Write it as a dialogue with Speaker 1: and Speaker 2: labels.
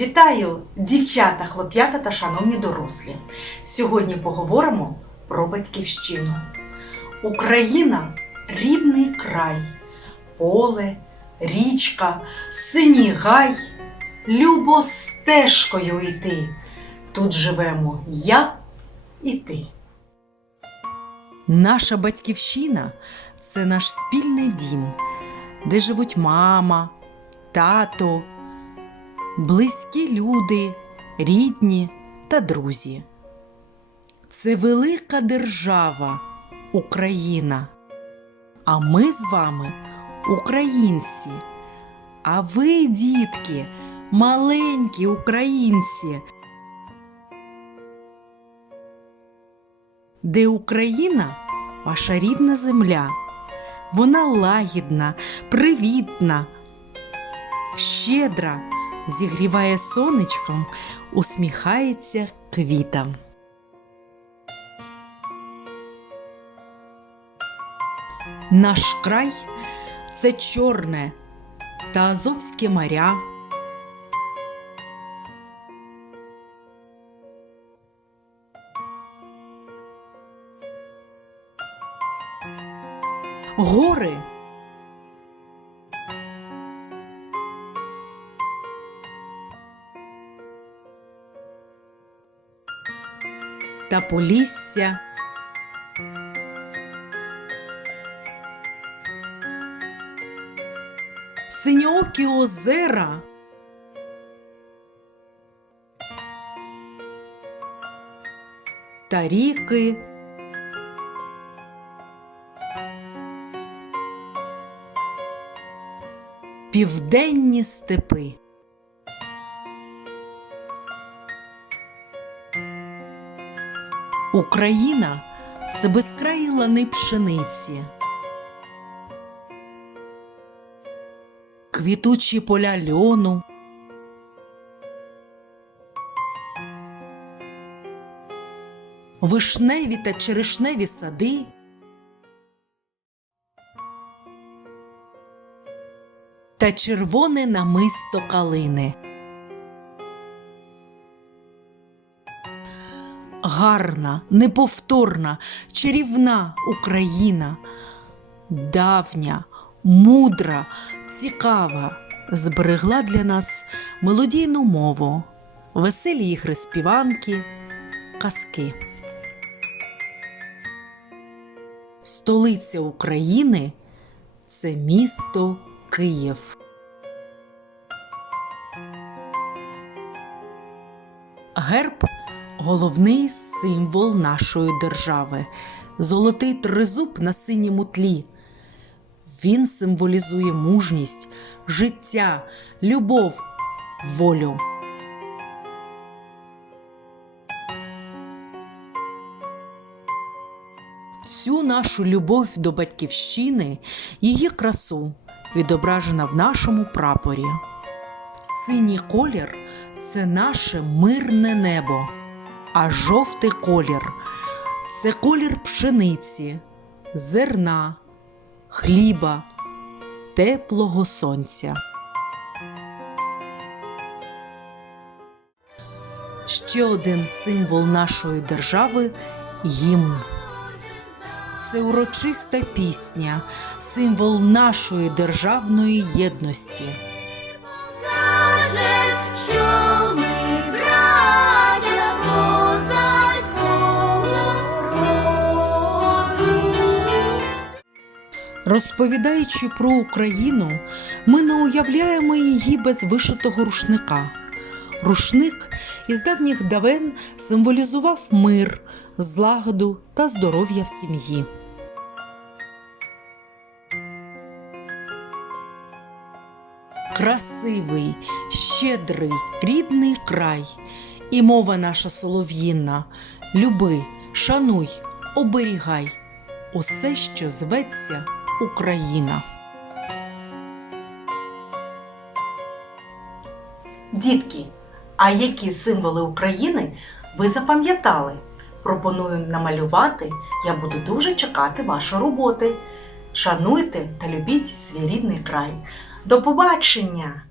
Speaker 1: Вітаю, дівчата, хлоп'ята та шановні дорослі. Сьогодні поговоримо про батьківщину. Україна рідний край, поле, річка, синій гай, любо стежкою йти. Тут живемо я і ти.
Speaker 2: Наша батьківщина це наш спільний дім, де живуть мама, тато, близькі люди, рідні та друзі. Це велика держава Україна. А ми з вами українці. А ви, дітки, маленькі українці. де Україна ваша рідна земля. Вона лагідна, привітна, щедра, зігріває сонечком, усміхається квітам. Наш край це чорне та Азовське моря. гори. Та полісся. Синьоокі озера. Та ріки. південні степи. Україна це безкраї лани пшениці, квітучі поля льону, вишневі та черешневі сади. та червоне намисто калини. Гарна, неповторна, чарівна Україна, давня, мудра, цікава, зберегла для нас мелодійну мову, веселі ігри співанки, казки. Столиця України це місто Київ. Герб головний символ нашої держави. Золотий тризуб на синьому тлі. Він символізує мужність, життя, любов, волю. Всю нашу любов до батьківщини, її красу відображена в нашому прапорі. Синій колір це наше мирне небо, а жовтий колір це колір пшениці, зерна, хліба, теплого сонця. Ще один символ нашої держави гімн. Це урочиста пісня, символ нашої державної єдності. Розповідаючи про Україну, ми не уявляємо її без вишитого рушника. Рушник із давніх давен символізував мир, злагоду та здоров'я в сім'ї. Красивий, щедрий, рідний край, і мова наша солов'їна. Люби, шануй, оберігай усе, що зветься Україна.
Speaker 1: Дітки, а які символи України ви запам'ятали? Пропоную намалювати. Я буду дуже чекати вашої роботи. Шануйте та любіть свій рідний край. До побачення!